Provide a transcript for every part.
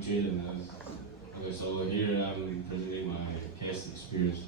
I'm Jayden. Okay, so here I'm presenting my CAS experience.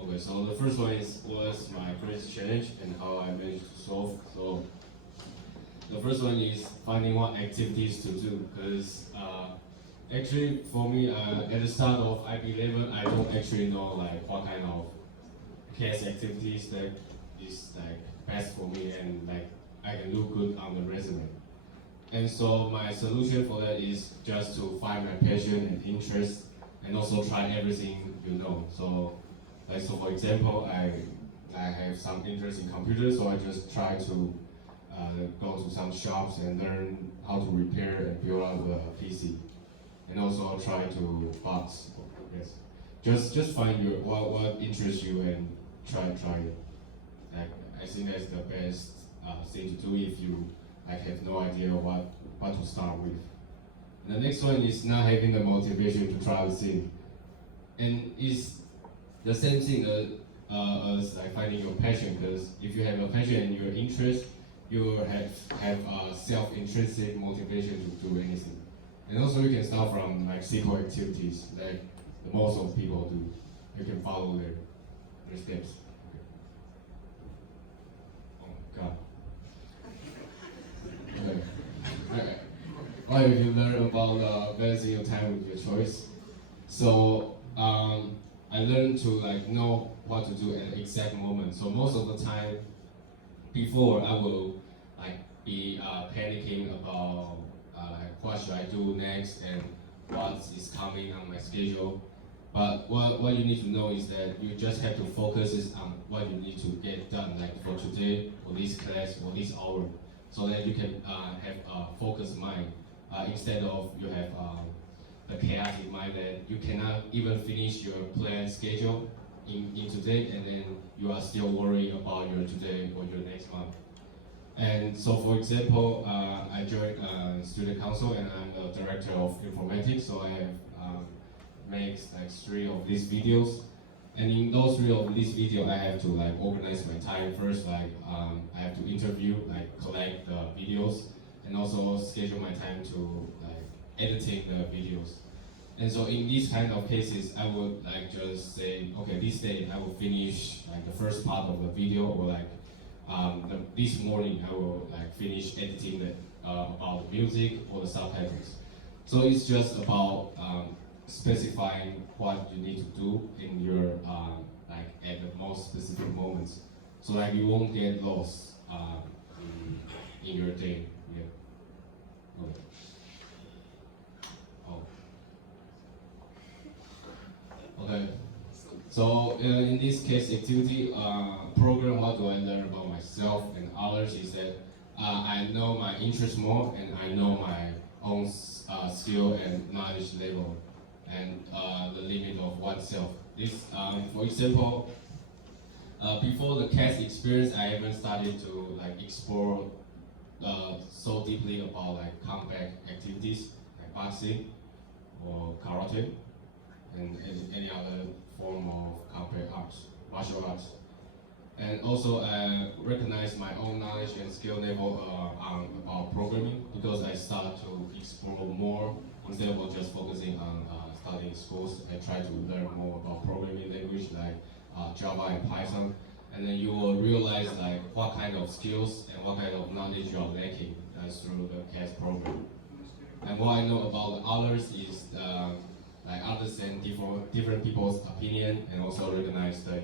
Okay, so the first one was my first challenge and how I managed to solve. So the first one is finding what activities to do, because actually for me at the start of IB level, I don't actually know like what kind of CAS activities that is like best for me and like I can look good on the resume. And so my solution for that is just to find my passion and interest and also try everything you know. So for example, I have some interest in computers, so I just try to go to some shops and learn how to repair and build up a PC. And also try to box. Yes. Just find your what interests you and try it. Like I think that's the best thing to do if you have no idea what to start with. And the next one is not having the motivation to try the thing, and it's the same thing as like finding your passion. Because if you have a passion and your interest, you will have self-intrinsic motivation to do anything. And also you can start from like simple activities like the most of people do. You can follow their steps. Oh God. Okay. What if you learn about balancing your time with your choice? So I learned to like know what to do at the exact moment. So most of the time, before I will like be panicking about like what should I do next and what is coming on my schedule. But what you need to know is that you just have to focus on what you need to get done, like for today, or this class, or this hour, so that you can have a focused mind instead of you have a chaotic mind that you cannot even finish your planned schedule in today, and then you are still worried about your today or your next month. And so, for example, I joined student council and I'm the director of informatics. So I have made like 3 of these videos, and in those 3 of these videos, I have to like organize my time first. Like I have to interview, like collect the videos, and also schedule my time to like editing the videos. And so in these kind of cases, I would like just say, okay, this day I will finish like the first part of the video, or like this morning I will like finish editing about the music or the subtitles. So it's just about specifying what you need to do in your like at the most specific moments, so like you won't get lost in your day. Yeah. Okay. Oh. Okay. So in this case activity program, what do I learn about myself and others is that I know my interest more and I know my own skill and knowledge level and the limit of oneself. This, for example, before the CAS experience, I haven't started to like explore so deeply about like combat activities like boxing or karate and any other form of combat arts, martial arts. And also I recognize my own knowledge and skill level about programming, because I start to explore more instead of just focusing on studying schools. I try to learn more about programming language like Java and Python, and then you will realize like what kind of skills and what kind of knowledge you are lacking through the CAS program. And what I know about others is like understand different people's opinion and also recognize the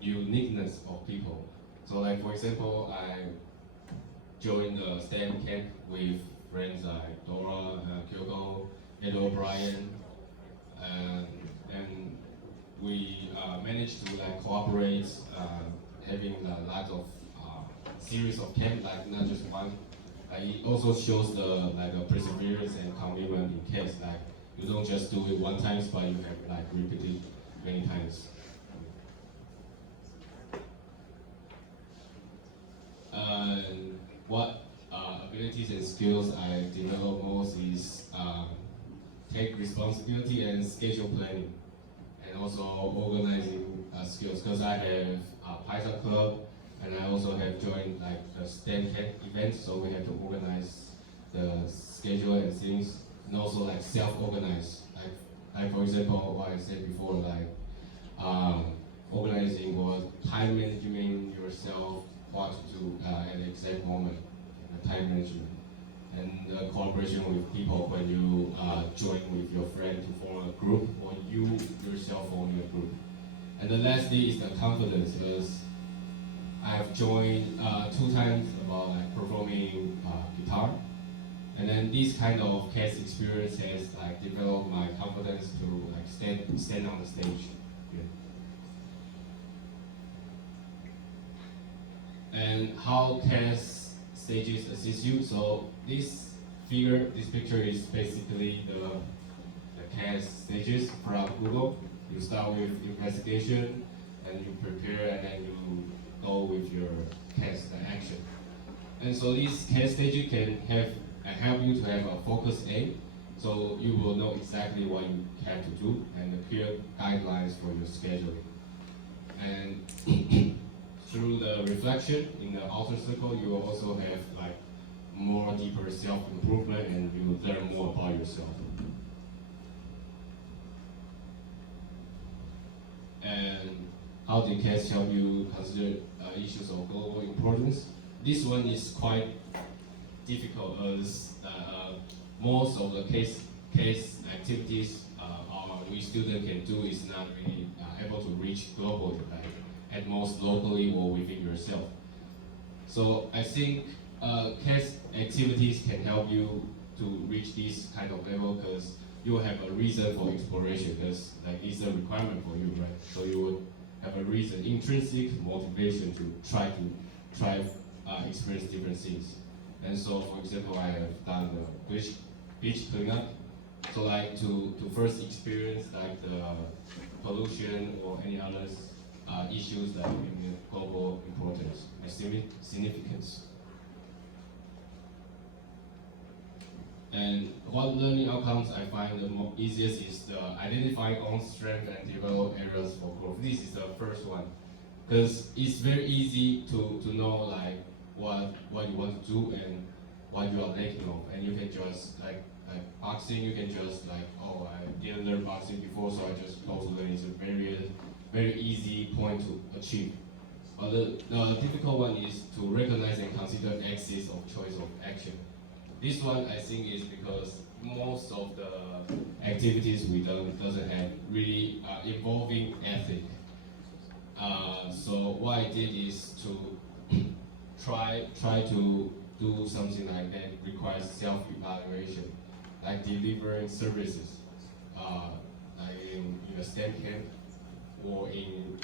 uniqueness of people. So like for example, I joined the STEM camp with friends like Dora, Kyoko, Ed O'Brien, and we managed to like cooperate, having a lot of series of camp, like not just one. It also shows the perseverance and commitment in CAS. Like you don't just do it one time, but you have like repeated many times. What abilities and skills I develop most is take responsibility and schedule planning, and also organizing skills. Because I have a Python club, and I also have joined like the STEM tech events, so we have to organize the schedule and things, and also like self-organize. Like for example, what I said before, like organizing or time management yourself, what to do at the exact moment, time management, and collaboration with people when you join with your friend to form a group, or you yourself forming a group. And the lastly is the confidence, because I have joined 2 times about like performing guitar, and then this kind of CAS experience has like developed my confidence to like stand on the stage. Yeah. And how CAS stages assist you? So this picture is basically the CAS stages from Google. You start with investigation, and you prepare, and then you go with your CAS, the action. And so this CAS stage can help you to have a focused aim, so you will know exactly what you have to do and the clear guidelines for your schedule. And through the reflection in the outer circle, you will also have like more deeper self-improvement, and you will learn more about yourself. And how do CAS help you consider issues of global importance? This one is quite difficult, as most of the CAS activities we students can do is not really able to reach globally, right? At most locally or within yourself. So I think CAS activities can help you to reach this kind of level, because you have a reason for exploration, because like it's a requirement for you, right? So you would have a reason, intrinsic motivation to try experience different things. And so, for example, I have done the beach cleanup. So like to first experience like the pollution or any other issues like in global importance and significance. And what learning outcomes I find the easiest is the identifying own strength and develop areas for growth. This is the first one, because it's very easy to know like what you want to do and what you are lacking of, and you can just like boxing, you can just like, oh, I didn't learn boxing before, so I just go to learn. It's a very easy point to achieve. But the difficult one is to recognize and consider axis of choice of action. This one I think is because most of the activities we doesn't have really involving ethic. So what I did is to try to do something like that requires self-evaluation, like delivering services, like in a STEM camp or in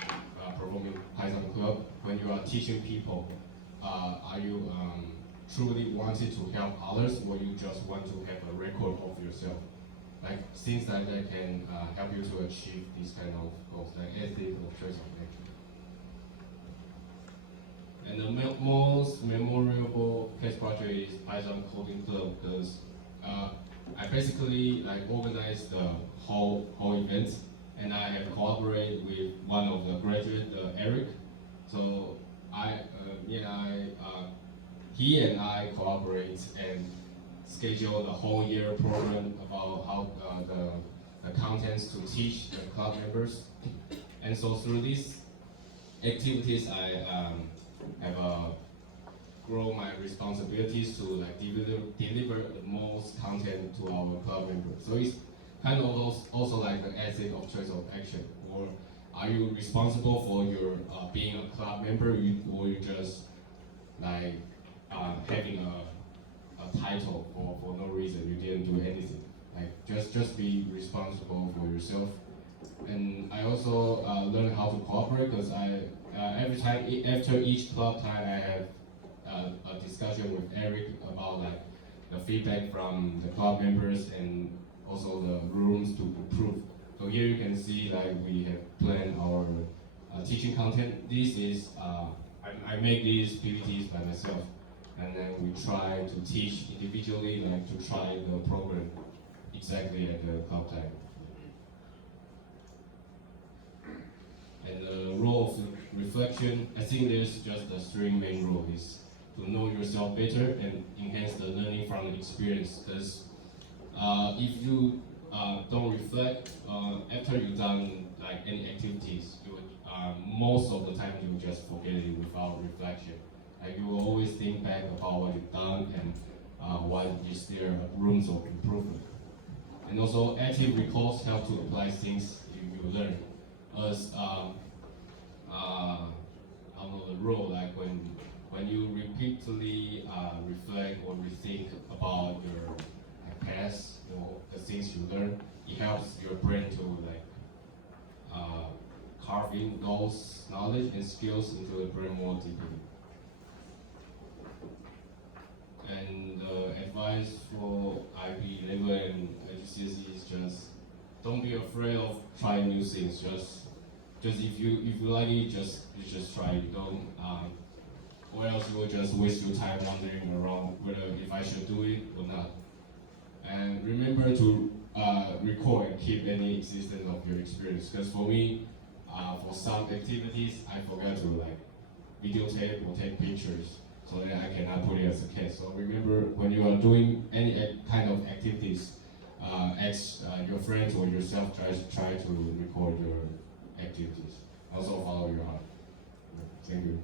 performing Python club. When you are teaching people, are you truly wanted to help others, or you just want to have a record of yourself? Like things like that can help you to achieve this kind of goals, like ethic or choice of action. And the most memorable CAS project is Python coding club, because I basically like organized the whole event, and I have collaborated with one of the graduate, Eric. So he and I collaborate and schedule the whole year program about how the contents to teach the club members. And so through these activities, I have grow my responsibilities to like deliver the most content to our club members. So it's kind of also like the ethic of choice of action. Or are you responsible for your being a club member, or you just like having a title for no reason? You didn't do anything. Like just be responsible for yourself. And I also learned how to cooperate, because every time after each club time I have a discussion with Eric about like the feedback from the club members and also the rooms to improve. So here you can see like we have planned our teaching content. This is I make these PPTs by myself, and then we try to teach individually, like to try the program exactly at the club time. And the role of reflection, I think there's just the three main roles: is to know yourself better and enhance the learning from the experience. Because if you don't reflect after you've done like any activities, you would, most of the time you will just forget it without reflection. Like you will always think back about what you've done and what is there rooms of improvement. And also active recalls help to apply things you learn. As I don't know the rule, like when you repeatedly reflect or rethink about your past or the things you learn, it helps your brain to like carve in those knowledge and skills into the brain more deeply. And advice for IB level and GCSE is just don't be afraid of trying new things. Just if you like it, just try it. Don't or else you will just waste your time wandering around whether if I should do it or not. And remember to record and keep any existence of your experience. Because for me, for some activities, I forgot to like videotape or take pictures, so that I cannot put it as a case. So remember, when you are doing any kind of activities, ask your friends or yourself try to record your activities. Also follow your heart. Thank you.